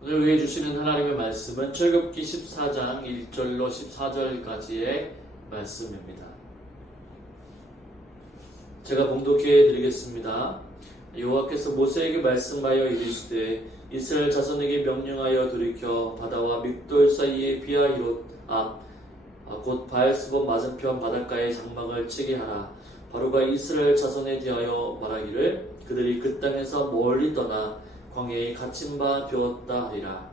오늘 위해 주시는 하나님의 말씀은 출애굽기 14장 1절로 14절까지의 말씀입니다. 제가 봉독해 드리겠습니다. 여호와께서 모세에게 말씀하여 이르시되 이스라엘 자손에게 명령하여 돌이켜 바다와 믹돌 사이의 비하히롯 곧 바알스본 맞은편 바닷가에 장막을 치게 하라. 바로가 이스라엘 자손에 대하여 말하기를 그들이 그 땅에서 멀리 떠나 광야에 갇힌 바 되었다 하리라.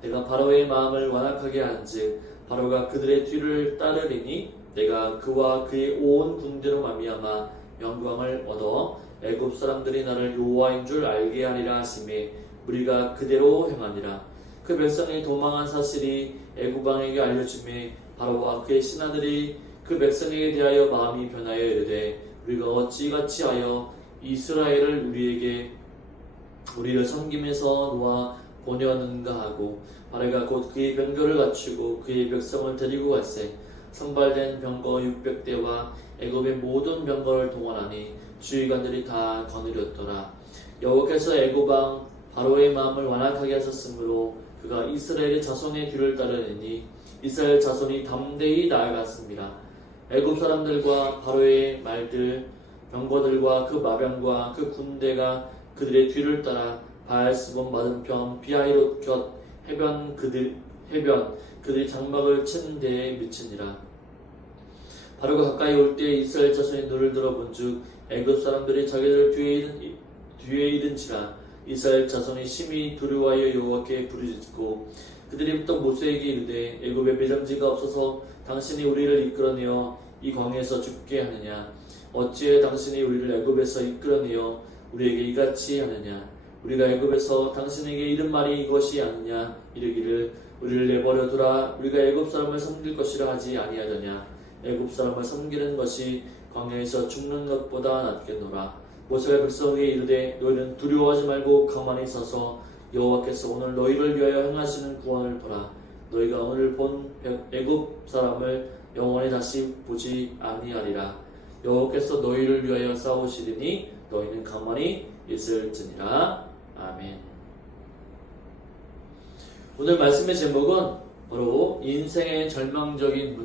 내가 바로의 마음을 완악하게 한즉 바로가 그들의 뒤를 따르리니 내가 그와 그의 온 군대로 말미암아 영광을 얻어 애굽 사람들이 나를 여호와인 줄 알게 하리라 하시매 우리가 그대로 행하니라. 그 백성이 도망한 사실이 애굽 왕에게 알려지매 바로와 그의 신하들이 그 백성에게 대하여 마음이 변하여 이르되 우리가 어찌 같이 하여 이스라엘을 우리를 섬김에서 놓아 보내었는가 하고 바로가 곧 그의 병거를 갖추고 그의 백성을 데리고 갈새 선발된 병거 600대와 애굽의 모든 병거를 동원하니 주의관들이 다 거느렸더라. 여호와께서 애굽 왕 바로의 마음을 완악하게 하셨으므로 그가 이스라엘의 자손의 뒤를 따르니 이스라엘 자손이 담대히 나아갔습니다. 애굽 사람들과 바로의 말들 병거들과 그 마병과 그 군대가 그들의 뒤를 따라 바알스본 맞은편 비하히롯 곁 해변 그들이 장막을 친 데에 미치니라. 바로가 가까이 올 때 이스라엘 자손이 눈을 들어본즉 애굽 사람들이 자기들 뒤에 이른지라. 이스라엘 자손이 심히 두려워하여 여호와께 부르짖고 그들이 또 모세에게 이르되 애굽에 매장지가 없어서 당신이 우리를 이끌어내어 이 광야에서 죽게 하느냐. 어찌해 당신이 우리를 애굽에서 이끌어내어 우리에게 이같이 하느냐. 우리가 애굽에서 당신에게 이른 말이 이것이 아니냐. 이르기를 우리를 내버려 두라. 우리가 애굽 사람을 섬길 것이라 하지 아니하더냐. 애굽 사람을 섬기는 것이 광야에서 죽는 것보다 낫겠노라. 모세가 백성에게 이르되 너희는 두려워하지 말고 가만히 서서 여호와께서 오늘 너희를 위하여 행하시는 구원을 보라. 너희가 오늘 본 애굽 사람을 영원히 다시 보지 아니하리라. 여호와께서 너희를 위하여 싸우시리니 너희는 가만히 있을지니라. 아멘. 오늘 말씀의 제목은 바로 인생의 절망적인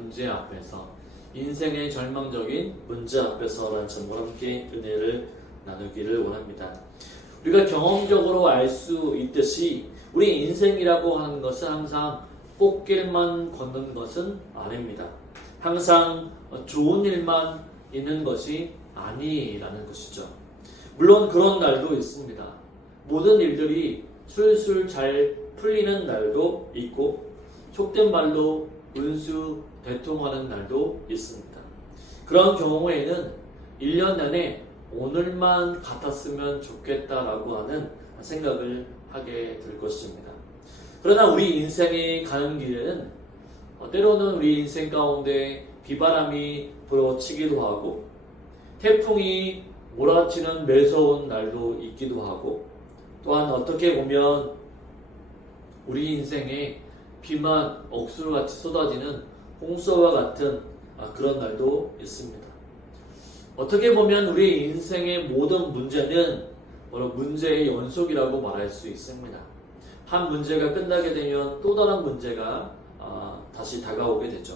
문제 앞에서라는 제목으로 함께 은혜를 나누기를 원합니다. 우리가 경험적으로 알 수 있듯이 우리 인생이라고 하는 것은 항상 꽃길만 걷는 것은 아닙니다. 항상 좋은 일만 있는 것이 아니라는 것이죠. 물론 그런 날도 있습니다. 모든 일들이 술술 잘 풀리는 날도 있고 속된 말로 운수대통하는 날도 있습니다. 그런 경우에는 1년 내내 오늘만 같았으면 좋겠다라고 하는 생각을 하게 될 것입니다. 그러나 우리 인생이 가는 길에는 때로는 우리 인생 가운데 비바람이 불어치기도 하고 태풍이 몰아치는 매서운 날도 있기도 하고 또한 어떻게 보면 우리 인생에 비만 억수로같이 쏟아지는 홍수와 같은 그런 날도 있습니다. 어떻게 보면 우리 인생의 모든 문제는 바로 문제의 연속이라고 말할 수 있습니다. 한 문제가 끝나게 되면 또 다른 문제가 다시 다가오게 되죠.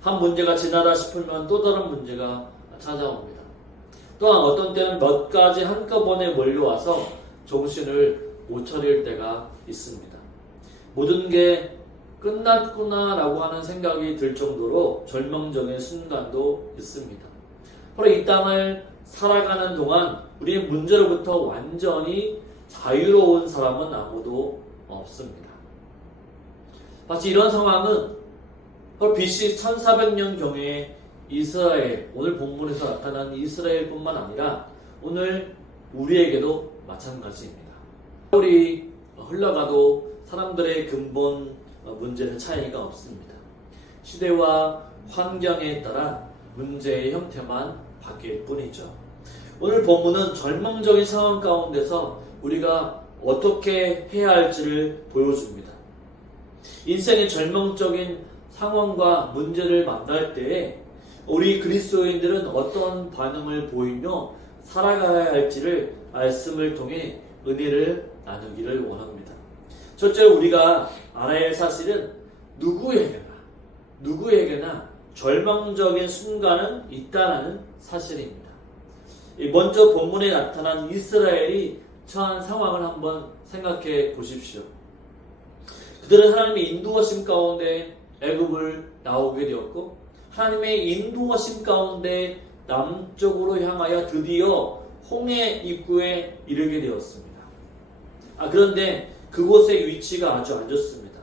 한 문제가 지나다 싶으면 또 다른 문제가 찾아옵니다. 또한 어떤 때는 몇 가지 한꺼번에 몰려와서 정신을 못 차릴 때가 있습니다. 모든 게 끝났구나라고 하는 생각이 들 정도로 절망적인 순간도 있습니다. 바로 이 땅을 살아가는 동안 우리의 문제로부터 완전히 자유로운 사람은 아무도 없습니다. 마치 이런 상황은 바로 BC 1400년경에 이스라엘, 오늘 본문에서 나타난 이스라엘뿐만 아니라 오늘 우리에게도 마찬가지입니다. 세월이 흘러가도 사람들의 근본 문제는 차이가 없습니다. 시대와 환경에 따라 문제의 형태만 바뀔 뿐이죠. 오늘 본문은 절망적인 상황 가운데서 우리가 어떻게 해야 할지를 보여줍니다. 인생의 절망적인 상황과 문제를 만날 때에 우리 그리스도인들은 어떤 반응을 보이며 살아가야 할지를 말씀을 통해 은혜를 나누기를 원합니다. 첫째로 우리가 알아야 할 사실은 누구에게나 절망적인 순간은 있다는 사실입니다. 먼저 본문에 나타난 이스라엘이 처한 상황을 한번 생각해 보십시오. 그들은 하나님의 인도하심 가운데 애굽을 나오게 되었고, 하나님의 인도하심 가운데 남쪽으로 향하여 드디어 홍해 입구에 이르게 되었습니다. 그런데 그곳의 위치가 아주 안 좋습니다.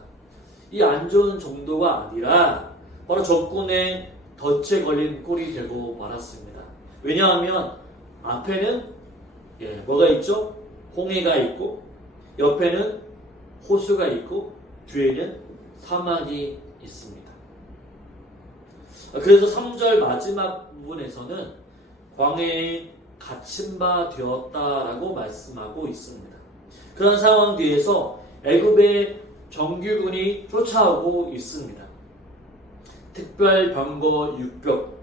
이 안 좋은 정도가 아니라 바로 적군의 덫에 걸린 꼴이 되고 말았습니다. 왜냐하면 앞에는 뭐가 있죠? 홍해가 있고, 옆에는 호수가 있고, 뒤에는 사막이 있습니다. 그래서 3절 마지막 부분에서는 광해에 갇힌 바 되었다라고 말씀하고 있습니다. 그런 상황 뒤에서 애굽의 정규군이 쫓아오고 있습니다. 특별 병거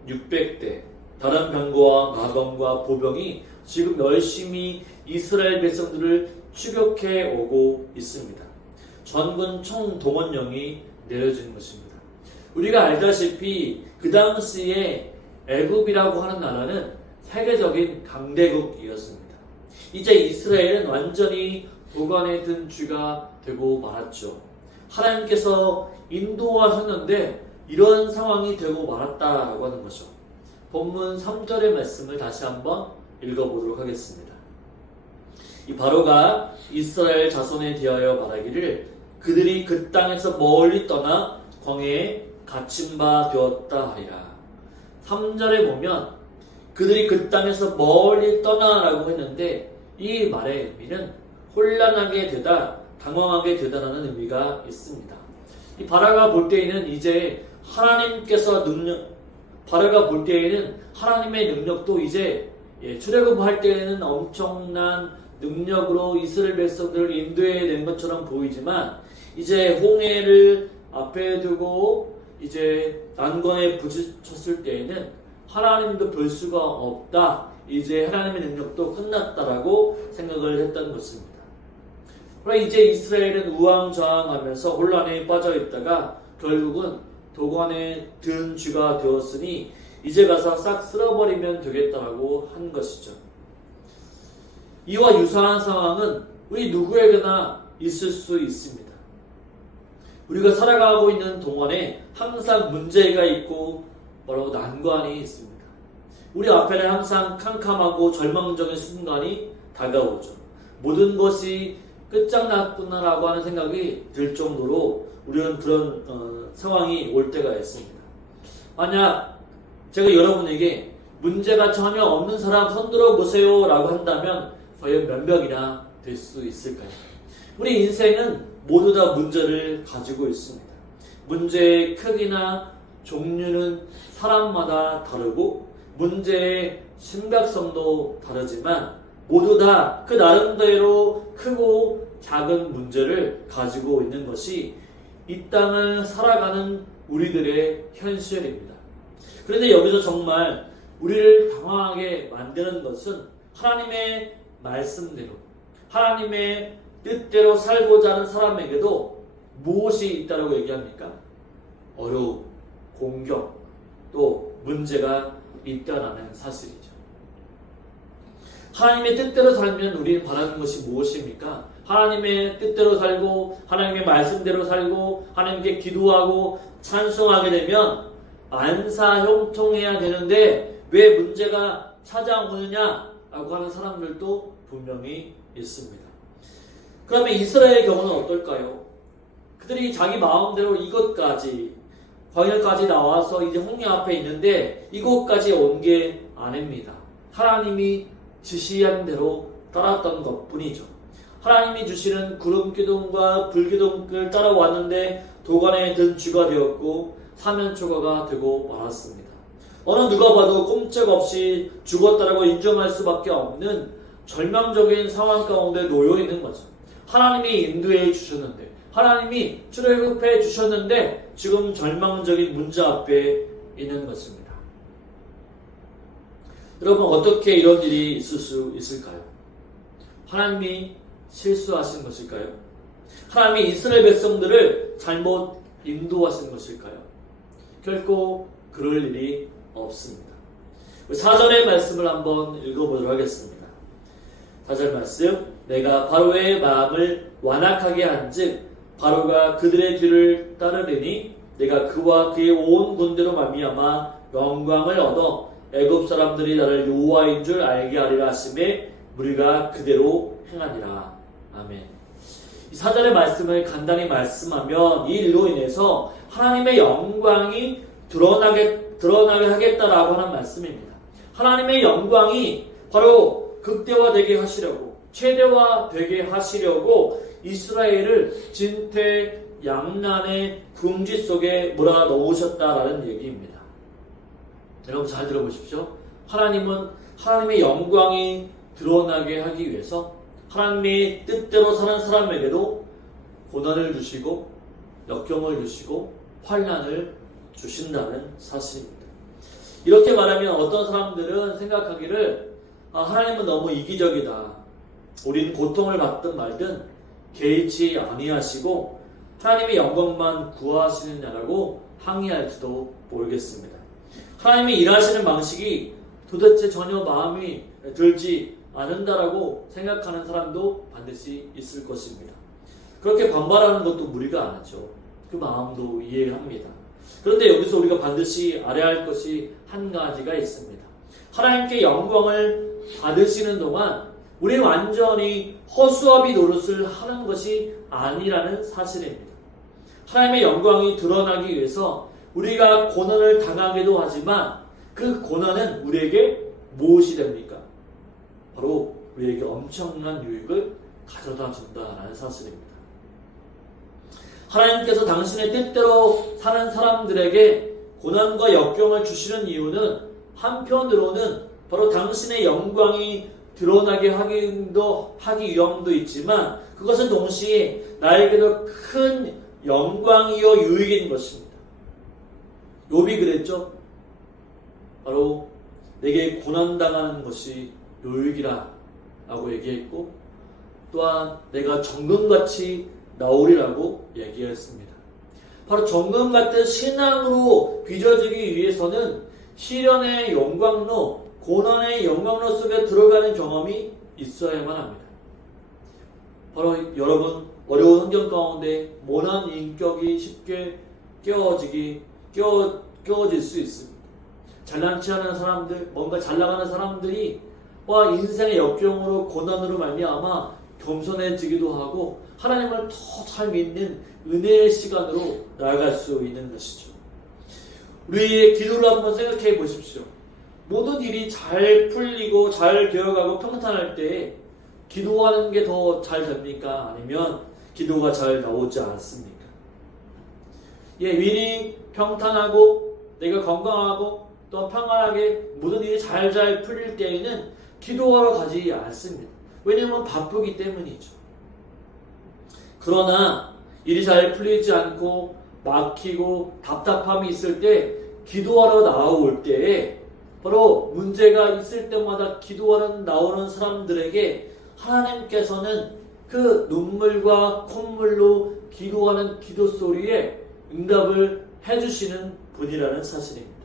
600대, 다른 병거와 마병과 보병이 지금 열심히 이스라엘 백성들을 추격해 오고 있습니다. 전군 총동원령이 내려진 것입니다. 우리가 알다시피 그 당시에 애굽이라고 하는 나라는 세계적인 강대국이었습니다. 이제 이스라엘은 완전히 도관에 든 쥐가 되고 말았죠. 하나님께서 인도하셨는데 이런 상황이 되고 말았다라고 하는 거죠. 본문 3절의 말씀을 다시 한번 읽어보도록 하겠습니다. 이 바로가 이스라엘 자손에 대하여 말하기를 그들이 그 땅에서 멀리 떠나 광해에 갇힌 바 되었다 하리라. 3절에 보면 그들이 그 땅에서 멀리 떠나라고 했는데 이 말의 의미는 혼란하게 되다, 당황하게 되다라는 의미가 있습니다. 이 바라가 볼 때에는 이제 바라가 볼 때에는 하나님의 능력도 이제 출애굽할 때에는 엄청난 능력으로 이스라엘 백성들을 인도해 낸 것처럼 보이지만 이제 홍해를 앞에 두고 이제 난관에 부딪혔을 때에는 하나님도 볼 수가 없다. 이제 하나님의 능력도 끝났다라고 생각을 했던 것입니다. 그러나 이제 이스라엘은 우왕좌왕하면서 혼란에 빠져 있다가 결국은 도관에 든 쥐가 되었으니 이제 가서 싹 쓸어버리면 되겠다라고 한 것이죠. 이와 유사한 상황은 우리 누구에게나 있을 수 있습니다. 우리가 살아가고 있는 동안에 항상 문제가 있고 바로 난관이 있습니다. 우리 앞에는 항상 캄캄하고 절망적인 순간이 다가오죠. 모든 것이 끝장났구나라고 하는 생각이 들 정도로 우리는 그런 상황이 올 때가 있습니다. 만약 제가 여러분에게 문제가 전혀 없는 사람 손들어 보세요 라고 한다면 과연 몇 명이나 될 수 있을까요? 우리 인생은 모두 다 문제를 가지고 있습니다. 문제의 크기나 종류는 사람마다 다르고 문제의 심각성도 다르지만 모두 다 그 나름대로 크고 작은 문제를 가지고 있는 것이 이 땅을 살아가는 우리들의 현실입니다. 그런데 여기서 정말 우리를 당황하게 만드는 것은 하나님의 말씀대로, 하나님의 뜻대로 살고자 하는 사람에게도 무엇이 있다고 얘기합니까? 어려움, 공격, 또 문제가 있다라는 사실이죠. 하나님의 뜻대로 살면 우리는 바라는 것이 무엇입니까? 하나님의 뜻대로 살고 하나님의 말씀대로 살고 하나님께 기도하고 찬송하게 되면 만사형통해야 되는데 왜 문제가 찾아오느냐라고 하는 사람들도 분명히 있습니다. 그러면 이스라엘의 경우는 어떨까요? 그들이 자기 마음대로 이것까지 광야까지 나와서 이제 홍해 앞에 있는데 이곳까지 온 게 아닙니다. 하나님이 지시한 대로 따랐던 것뿐이죠. 하나님이 주시는 구름 기둥과 불 기둥을 따라왔는데 도관에 든 쥐가 되었고 사면초가가 되고 말았습니다. 어느 누가 봐도 꼼짝없이 죽었다라고 인정할 수밖에 없는 절망적인 상황 가운데 놓여 있는 거죠. 하나님이 인도해 주셨는데, 하나님이 출애굽해 주셨는데 지금 절망적인 문제 앞에 있는 것입니다. 여러분, 어떻게 이런 일이 있을 수 있을까요? 하나님이 실수하신 것일까요? 하나님이 이스라엘 백성들을 잘못 인도하시는 것일까요? 결코 그럴 일이 없습니다. 4절의 말씀을 한번 읽어보도록 하겠습니다. 4절 말씀, 내가 바로의 마음을 완악하게 한즉 바로가 그들의 뒤를 따르리니 내가 그와 그의 온 군대로 말미암아 영광을 얻어 애굽 사람들이 나를 여호와인 줄 알게 하리라 하심에 우리가 그대로 행하니라. 아멘. 이 4절의 말씀을 간단히 말씀하면 이 일로 인해서 하나님의 영광이 드러나게 하겠다라고 하는 말씀입니다. 하나님의 영광이 바로 극대화되게 하시려고, 최대화되게 하시려고 이스라엘을 진퇴양난의 궁지 속에 몰아넣으셨다라는 얘기입니다. 여러분 잘 들어보십시오. 하나님은 하나님의 영광이 드러나게 하기 위해서 하나님의 뜻대로 사는 사람에게도 고난을 주시고 역경을 주시고 환난을 주신다는 사실입니다. 이렇게 말하면 어떤 사람들은 생각하기를 하나님은 너무 이기적이다. 우리는 고통을 받든 말든 개의치 아니하시고 하나님의 영광만 구하시느냐라고 항의할지도 모르겠습니다. 하나님이 일하시는 방식이 도대체 전혀 마음이 들지 않는다라고 생각하는 사람도 반드시 있을 것입니다. 그렇게 반발하는 것도 무리가 아니죠. 그 마음도 이해합니다. 그런데 여기서 우리가 반드시 알아야 할 것이 한 가지가 있습니다. 하나님께 영광을 받으시는 동안 우리 완전히 허수아비 노릇을 하는 것이 아니라는 사실입니다. 하나님의 영광이 드러나기 위해서 우리가 고난을 당하기도 하지만 그 고난은 우리에게 무엇이 됩니까? 바로 우리에게 엄청난 유익을 가져다 준다라는 사실입니다. 하나님께서 당신의 뜻대로 사는 사람들에게 고난과 역경을 주시는 이유는 한편으로는 바로 당신의 영광이 드러나게 하기 위함도 있지만 그것은 동시에 나에게도 큰 영광이요 유익인 것입니다. 욥이 그랬죠. 바로 내게 고난당하는 것이 유익이라 라고 얘기했고 또한 내가 정금같이 나오리라고 얘기했습니다. 바로 정금 같은 신앙으로 빚어지기 위해서는 시련의 영광로, 고난의 영광로 속에 들어가는 경험이 있어야만 합니다. 바로 여러분 어려운 환경 가운데 모난 인격이 쉽게 깨어질 수 있습니다. 잘난치 않은 사람들, 뭔가 잘 나가는 사람들이 인생의 역경으로 고난으로 말미암아 겸손해지기도 하고 하나님을 더 잘 믿는 은혜의 시간으로 나아갈 수 있는 것이죠. 우리의 기도를 한번 생각해 보십시오. 모든 일이 잘 풀리고 잘 되어가고 평탄할 때 기도하는 게 더 잘 됩니까? 아니면 기도가 잘 나오지 않습니까? 일이 평탄하고 내가 건강하고 또 평안하게 모든 일이 잘 풀릴 때에는 기도하러 가지 않습니다. 왜냐하면 바쁘기 때문이죠. 그러나 일이 잘 풀리지 않고 막히고 답답함이 있을 때 기도하러 나올 때에 바로 문제가 있을 때마다 기도하러 나오는 사람들에게 하나님께서는 그 눈물과 콧물로 기도하는 기도 소리에 응답을 해주시는 분이라는 사실입니다.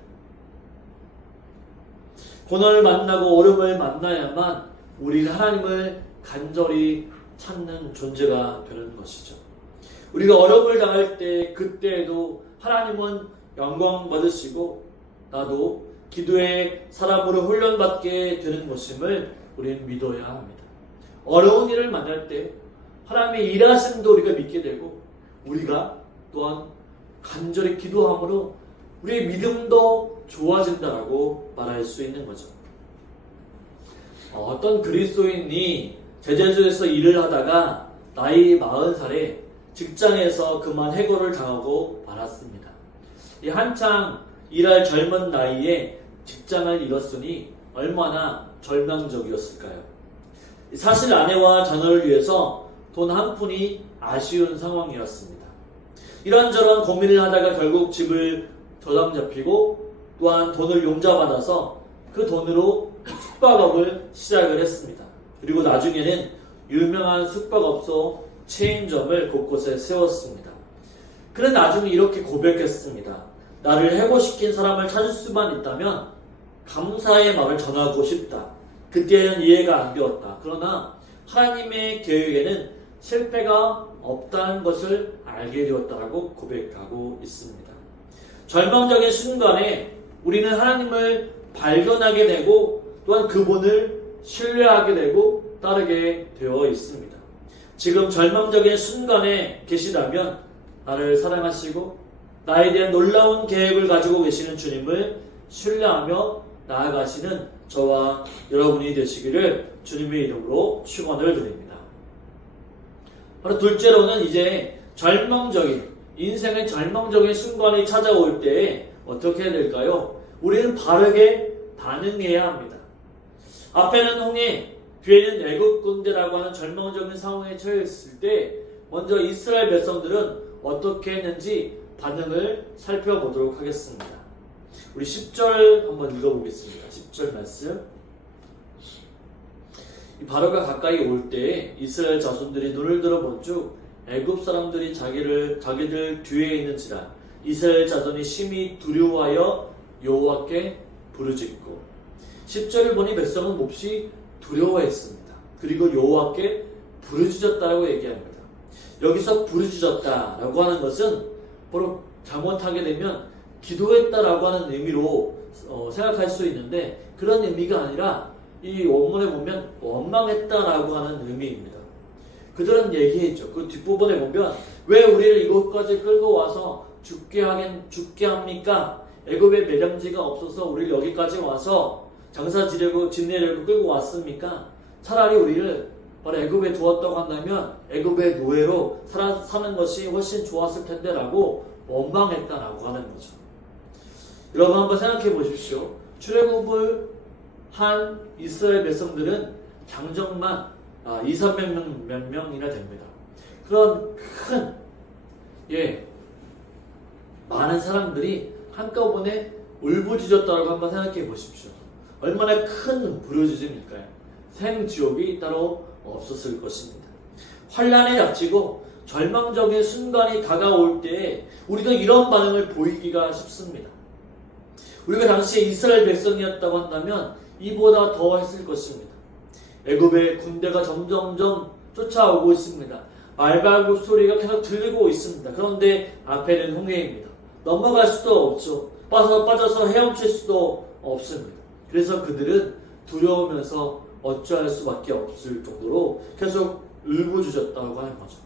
고난을 만나고 어려움을 만나야만 우리는 하나님을 간절히 찾는 존재가 되는 것이죠. 우리가 어려움을 당할 때 그때에도 하나님은 영광 받으시고 나도 기도의 사람으로 훈련받게 되는 것임을 우리는 믿어야 합니다. 어려운 일을 만날 때 하나님의 일하심도 우리가 믿게 되고 우리가 또한 간절히 기도함으로 우리의 믿음도 좋아진다라고 말할 수 있는 거죠. 어떤 그리스도인이 제자주에서 일을 하다가 나이 40살에 직장에서 그만 해고를 당하고 말았습니다. 한창 일할 젊은 나이에 직장을 잃었으니 얼마나 절망적이었을까요? 사실 아내와 자녀를 위해서 돈 한 푼이 아쉬운 상황이었습니다. 이런저런 고민을 하다가 결국 집을 저당 잡히고 또한 돈을 용자받아서 그 돈으로 숙박업을 시작을 했습니다. 그리고 나중에는 유명한 숙박업소 체인점을 곳곳에 세웠습니다. 그는 나중에 이렇게 고백했습니다. 나를 해고시킨 사람을 찾을 수만 있다면 감사의 말을 전하고 싶다. 그때는 이해가 안 되었다. 그러나 하나님의 계획에는 실패가 없다는 것을 알게 되었다고 고백하고 있습니다. 절망적인 순간에 우리는 하나님을 발견하게 되고 또한 그분을 신뢰하게 되고 따르게 되어 있습니다. 지금 절망적인 순간에 계시다면 나를 사랑하시고 나에 대한 놀라운 계획을 가지고 계시는 주님을 신뢰하며 나아가시는 저와 여러분이 되시기를 주님의 이름으로 축원을 드립니다. 바로 둘째로는 이제 인생의 절망적인 순간이 찾아올 때 어떻게 해야 될까요? 우리는 바르게 반응해야 합니다. 앞에는 홍해, 뒤에는 애국 군대라고 하는 절망적인 상황에 처했을 때 먼저 이스라엘 백성들은 어떻게 했는지 반응을 살펴보도록 하겠습니다. 우리 10절 한번 읽어보겠습니다. 10절 말씀. 바로가 가까이 올 때 이스라엘 자손들이 눈을 들어본즉 애굽 사람들이 자기들 뒤에 있는지라 이스라엘 자손이 심히 두려워하여 여호와께 부르짖고 10절을 보니 백성은 몹시 두려워했습니다. 그리고 여호와께 부르짖었다고 얘기합니다. 여기서 부르짖었다라고 하는 것은 바로 잘못하게 되면 기도했다라고 하는 의미로 생각할 수 있는데 그런 의미가 아니라 이 원문에 보면 원망했다라고 하는 의미입니다. 그들은 얘기했죠. 그 뒷부분에 보면 왜 우리를 이곳까지 끌고 와서 죽게 합니까? 애굽에 매장지가 없어서 우리를 여기까지 와서 장사 지내려고 끌고 왔습니까? 차라리 우리를 바로 애굽에 두었다고 한다면 애굽의 노예로 사는 것이 훨씬 좋았을 텐데라고 원망했다라고 하는 거죠. 여러분 한번 생각해 보십시오. 출애굽을 한 이스라엘 백성들은 장정만 200몇 명이나 됩니다. 그런 큰 많은 사람들이 한꺼번에 울부짖었다고 한번 생각해 보십시오. 얼마나 큰 부르짖음일까요? 생지옥이 따로 없었을 것입니다. 환란에 닥치고 절망적인 순간이 다가올 때 우리도 이런 반응을 보이기가 쉽습니다. 우리가 당시에 이스라엘 백성이었다고 한다면 이보다 더 했을 것입니다. 애굽의 군대가 점점점 쫓아오고 있습니다. 말발굽 소리가 계속 들리고 있습니다. 그런데 앞에는 홍해입니다. 넘어갈 수도 없죠. 빠져서 헤엄칠 수도 없습니다. 그래서 그들은 두려우면서 어찌할 수밖에 없을 정도로 계속 울부짖었다고 하는 거죠.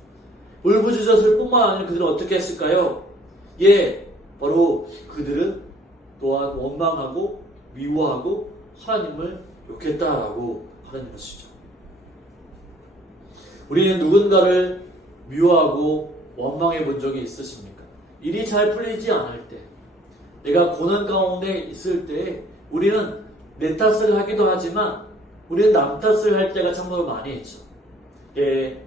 울부짖었을 뿐만 아니라 그들은 어떻게 했을까요? 바로 그들은 또한 원망하고 미워하고 하나님을 욕했다라고 하는 것이죠. 우리는 누군가를 미워하고 원망해 본 적이 있으십니까? 일이 잘 풀리지 않을 때, 내가 고난 가운데 있을 때 우리는 내 탓을 하기도 하지만 우리는 남 탓을 할 때가 참으로 많이 있죠. 내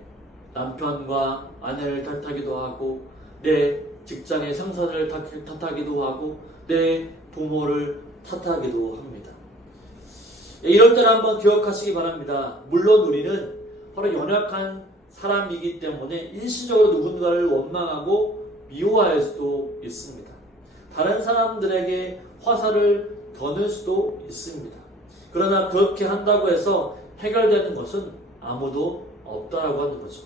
남편과 아내를 탓하기도 하고 내 직장의 상사를 탓하기도 하고 내 부모를 탓하기도 합니다. 이럴 때는 한번 기억하시기 바랍니다. 물론 우리는 바로 연약한 사람이기 때문에 일시적으로 누군가를 원망하고 미워할 수도 있습니다. 다른 사람들에게 화살을 던을 수도 있습니다. 그러나 그렇게 한다고 해서 해결되는 것은 아무도 없다라고 하는 거죠.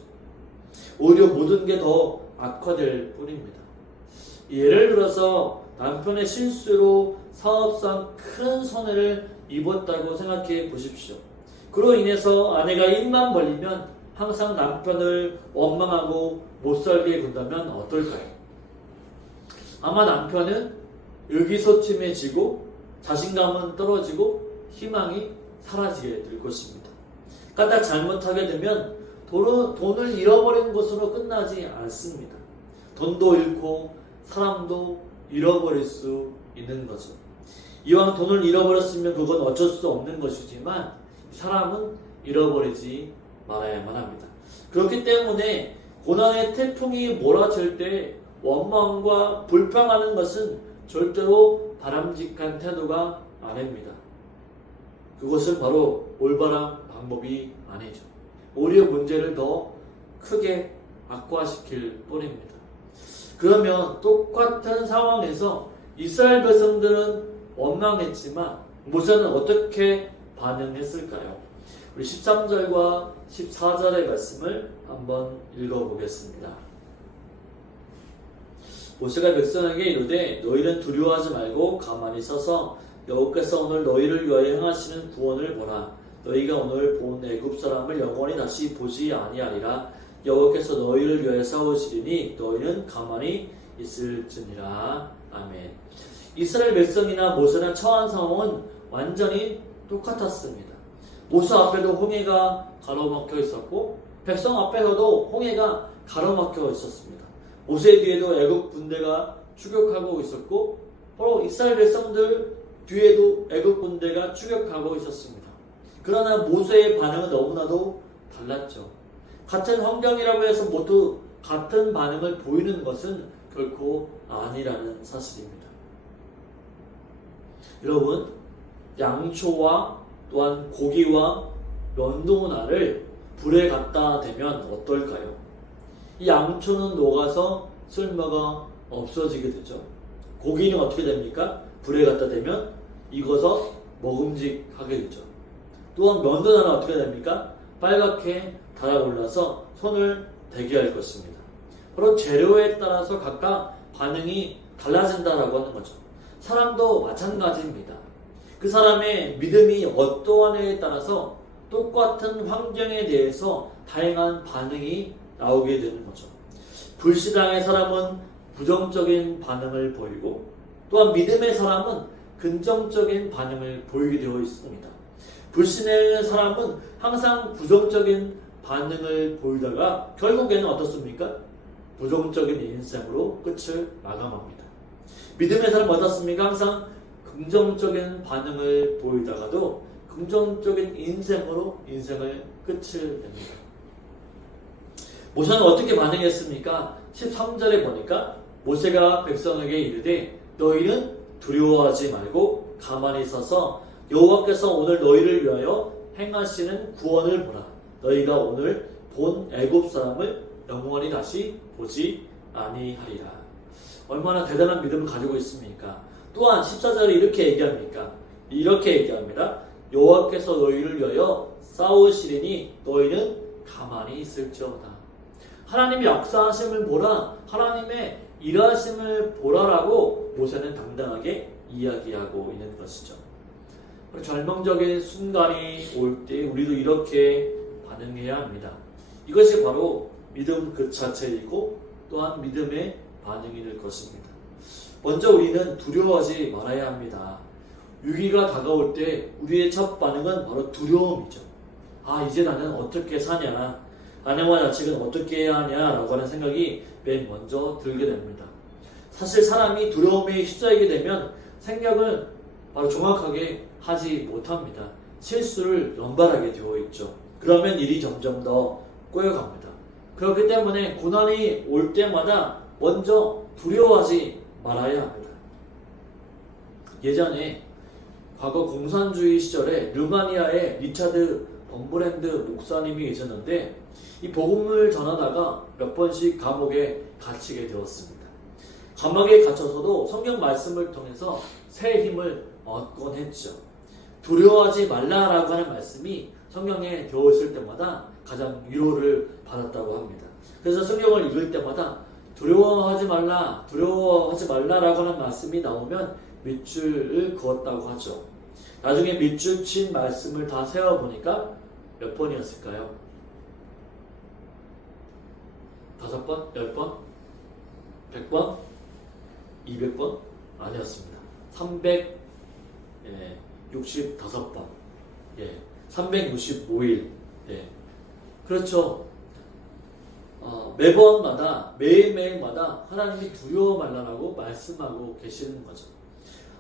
오히려 모든 게 더 악화될 뿐입니다. 예를 들어서 남편의 실수로 사업상 큰 손해를 입었다고 생각해 보십시오. 그로 인해서 아내가 입만 벌리면 항상 남편을 원망하고 못살게 군다면 어떨까요? 아마 남편은 의기소침해지고 자신감은 떨어지고 희망이 사라지게 될 것입니다. 까딱 잘못하게 되면 돈을 잃어버리는 것으로 끝나지 않습니다. 돈도 잃고 사람도 잃어버릴 수 있는 거죠. 이왕 돈을 잃어버렸으면 그건 어쩔 수 없는 것이지만 사람은 잃어버리지 말아야만 합니다. 그렇기 때문에 고난의 태풍이 몰아칠 때 원망과 불평하는 것은 절대로 바람직한 태도가 아닙니다. 그것은 바로 올바른 방법이 아니죠. 오히려 문제를 더 크게 악화시킬 뿐입니다. 그러면 똑같은 상황에서 이스라엘 백성들은 원망했지만 모세는 어떻게 반응했을까요? 우리 13절과 14절의 말씀을 한번 읽어보겠습니다. 모세가 백성에게 이르되 너희는 두려워하지 말고 가만히 서서 여호와께서 오늘 너희를 위하여 행하시는 구원을 보라. 너희가 오늘 본 애굽 사람을 영원히 다시 보지 아니하리라. 여호와께서 너희를 위하여 싸우시리니 너희는 가만히 있을지니라. 아멘. 이스라엘 백성이나 모세나 처한 상황은 완전히 똑같았습니다. 모세 앞에도 홍해가 가로막혀 있었고 백성 앞에서도 홍해가 가로막혀 있었습니다. 모세 뒤에도 애굽 군대가 추격하고 있었고 바로 이스라엘 백성들 뒤에도 애굽 군대가 추격하고 있었습니다. 그러나 모세의 반응은 너무나도 달랐죠. 같은 환경이라고 해서 모두 같은 반응을 보이는 것은 결코 아니라는 사실입니다. 여러분, 양초와 또한 고기와 면도날을 불에 갖다 대면 어떨까요? 이 양초는 녹아서 쓸모가 없어지게 되죠. 고기는 어떻게 됩니까? 불에 갖다 대면 익어서 먹음직하게 되죠. 또한 면도날은 어떻게 됩니까? 빨갛게 달아올라서 손을 대게 할 것입니다. 바로 재료에 따라서 각각 반응이 달라진다라고 하는 거죠. 사람도 마찬가지입니다. 그 사람의 믿음이 어떠하냐에 따라서 똑같은 환경에 대해서 다양한 반응이 나오게 되는 거죠. 불신앙의 사람은 부정적인 반응을 보이고 또한 믿음의 사람은 긍정적인 반응을 보이게 되어 있습니다. 불신의 사람은 항상 부정적인 반응을 보이다가 결국에는 어떻습니까? 부정적인 인생으로 끝을 마감합니다. 믿음의 사람은 어떻습니까? 항상 긍정적인 반응을 보이다가도 긍정적인 인생으로 인생을 끝을 냅니다. 모세는 어떻게 반응했습니까? 13절에 보니까 모세가 백성에게 이르되 너희는 두려워하지 말고 가만히 서서 여호와께서 오늘 너희를 위하여 행하시는 구원을 보라. 너희가 오늘 본 애굽 사람을 영원히 다시 보지 아니하리라. 얼마나 대단한 믿음을 가지고 있습니까? 또한 14절에 이렇게 얘기합니까? 이렇게 얘기합니다. 여호와께서 너희를 위하여 싸우시리니 너희는 가만히 있을지어다. 하나님의 역사하심을 보라, 하나님의 일하심을 보라라고 모세는 당당하게 이야기하고 있는 것이죠. 절망적인 순간이 올 때 우리도 이렇게 반응해야 합니다. 이것이 바로 믿음 그 자체이고 또한 믿음의 반응이 될 것입니다. 먼저 우리는 두려워하지 말아야 합니다. 위기가 다가올 때 우리의 첫 반응은 바로 두려움이죠. 이제 나는 어떻게 사냐, 아내와 자식은 어떻게 해야 하냐라고 하는 생각이 맨 먼저 들게 됩니다. 사실 사람이 두려움에 휩싸이게 되면 생각을 바로 정확하게 하지 못합니다. 실수를 연발하게 되어 있죠. 그러면 일이 점점 더 꼬여갑니다. 그렇기 때문에 고난이 올 때마다 먼저 두려워하지 말아야 합니다. 예전에 과거 공산주의 시절에 르마니아에 리차드 범브랜드 목사님이 계셨는데 이 복음을 전하다가 몇 번씩 감옥에 갇히게 되었습니다. 감옥에 갇혀서도 성경 말씀을 통해서 새 힘을 얻곤 했죠. 두려워하지 말라라고 하는 말씀이 성경에 되어 있을 때마다 가장 위로를 받았다고 합니다. 그래서 성경을 읽을 때마다 두려워하지 말라라고 하는 말씀이 나오면 밑줄을 그었다고 하죠. 나중에 밑줄 친 말씀을 다 세어보니까 몇 번이었을까요? 5번? 10번? 100번? 200번? 아니었습니다. 365번. 365일. 그렇죠. 매번마다, 매일매일마다 하나님이 두려워 말라라고 말씀하고 계시는 거죠.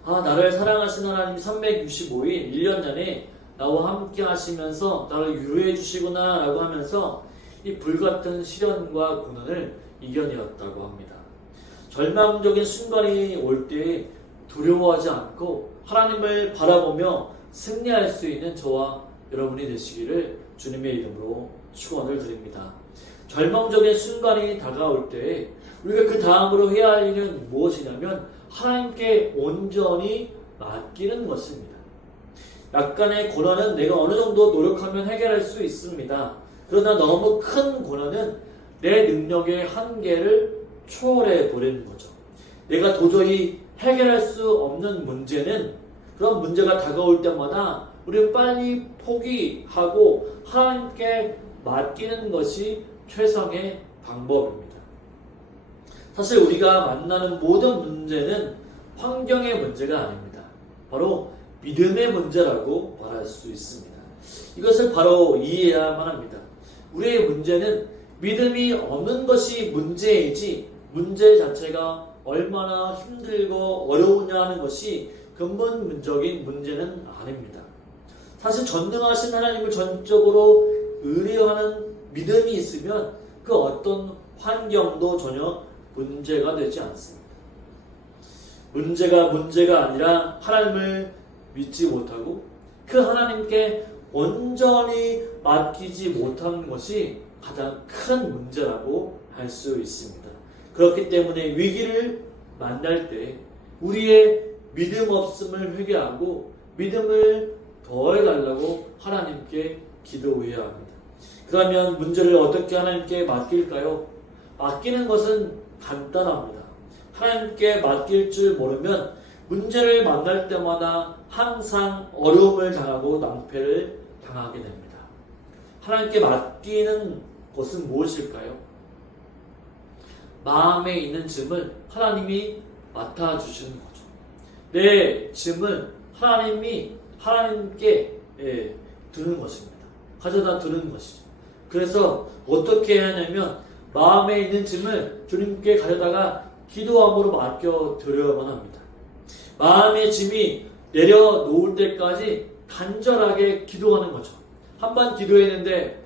나를 사랑하시는 하나님이 365일, 1년 전에 나와 함께 하시면서 나를 위로해 주시구나 라고 하면서 이 불같은 시련과 고난을 이겨내었다고 합니다. 절망적인 순간이 올 때 두려워하지 않고 하나님을 바라보며 승리할 수 있는 저와 여러분이 되시기를 주님의 이름으로 축원을 드립니다. 절망적인 순간이 다가올 때 우리가 그 다음으로 해야 할 일은 무엇이냐면 하나님께 온전히 맡기는 것입니다. 약간의 고난은 내가 어느 정도 노력하면 해결할 수 있습니다. 그러나 너무 큰 고난은 내 능력의 한계를 초월해 버리는 거죠. 내가 도저히 해결할 수 없는 문제는 그런 문제가 다가올 때마다 우리는 빨리 포기하고 하나님께 맡기는 것이 최상의 방법입니다. 사실 우리가 만나는 모든 문제는 환경의 문제가 아닙니다. 바로 믿음의 문제라고 말할 수 있습니다. 이것을 바로 이해해야만 합니다. 우리의 문제는 믿음이 없는 것이 문제이지 문제 자체가 얼마나 힘들고 어려우냐 하는 것이 근본적인 문제는 아닙니다. 사실 전능하신 하나님을 전적으로 의뢰하는 믿음이 있으면 그 어떤 환경도 전혀 문제가 되지 않습니다. 문제가 아니라 하나님을 믿지 못하고 그 하나님께 온전히 맡기지 못하는 것이 가장 큰 문제라고 할 수 있습니다. 그렇기 때문에 위기를 만날 때 우리의 믿음 없음을 회개하고 믿음을 더해달라고 하나님께 기도해야 합니다. 그러면 문제를 어떻게 하나님께 맡길까요? 맡기는 것은 간단합니다. 하나님께 맡길 줄 모르면 문제를 만날 때마다 항상 어려움을 당하고 낭패를 당하게 됩니다. 하나님께 맡기는 것은 무엇일까요? 마음에 있는 짐을 하나님이 맡아주시는 거죠. 내 짐을 하나님께 두는 것입니다. 가져다 두는 것이죠. 그래서 어떻게 해야 하냐면 마음에 있는 짐을 주님께 가져다가 기도함으로 맡겨 드려야만 합니다. 마음의 짐이 내려놓을 때까지 간절하게 기도하는 거죠. 한번 기도했는데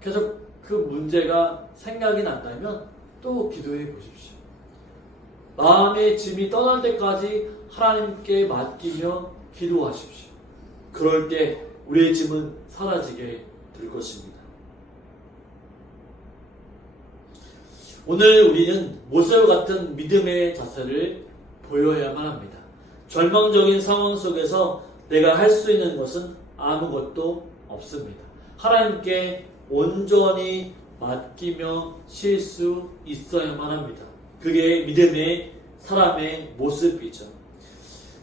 계속 그 문제가 생각이 난다면 또 기도해 보십시오. 마음의 짐이 떠날 때까지 하나님께 맡기며 기도하십시오. 그럴 때 우리의 짐은 사라지게 될 것입니다. 오늘 우리는 모세와 같은 믿음의 자세를 보여야만 합니다. 절망적인 상황 속에서 내가 할 수 있는 것은 아무것도 없습니다. 하나님께 온전히 맡기며 쉴 수 있어야만 합니다. 그게 믿음의 사람의 모습이죠.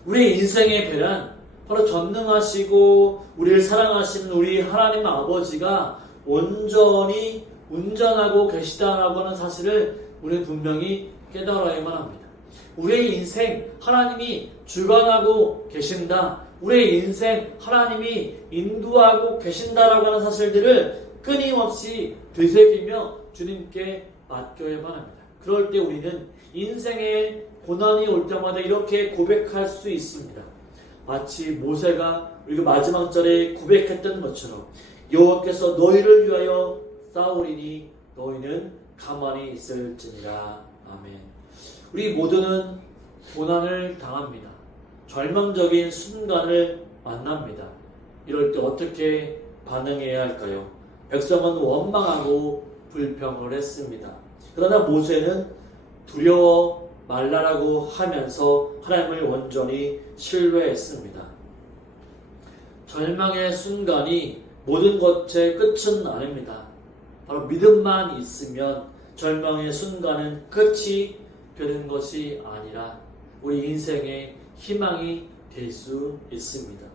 우리 인생의 배란 바로 전능하시고 우리를 사랑하시는 우리 하나님 아버지가 온전히 운전하고 계시다라고 하는 사실을 우리는 분명히 깨달아야만 합니다. 우리의 인생 하나님이 주관하고 계신다. 우리의 인생 하나님이 인도하고 계신다라고 하는 사실들을 끊임없이 되새기며 주님께 맡겨야만 합니다. 그럴 때 우리는 인생의 고난이 올 때마다 이렇게 고백할 수 있습니다. 마치 모세가 우리가 마지막 절에 고백했던 것처럼 여호와께서 너희를 위하여 싸우리니 너희는 가만히 있을지니라. 아멘. 우리 모두는 고난을 당합니다. 절망적인 순간을 만납니다. 이럴 때 어떻게 반응해야 할까요? 백성은 원망하고 불평을 했습니다. 그러나 모세는 두려워 말라라고 하면서 하나님을 온전히 신뢰했습니다. 절망의 순간이 모든 것의 끝은 아닙니다. 바로 믿음만 있으면 절망의 순간은 끝이 되는 것이 아니라 우리 인생의 희망이 될 수 있습니다.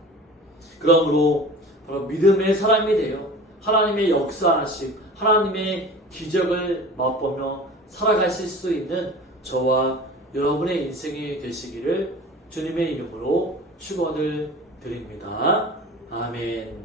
그러므로 바로 믿음의 사람이 되어 하나님의 역사하심, 하나님의 기적을 맛보며 살아가실 수 있는 저와 여러분의 인생이 되시기를 주님의 이름으로 축원을 드립니다. 아멘.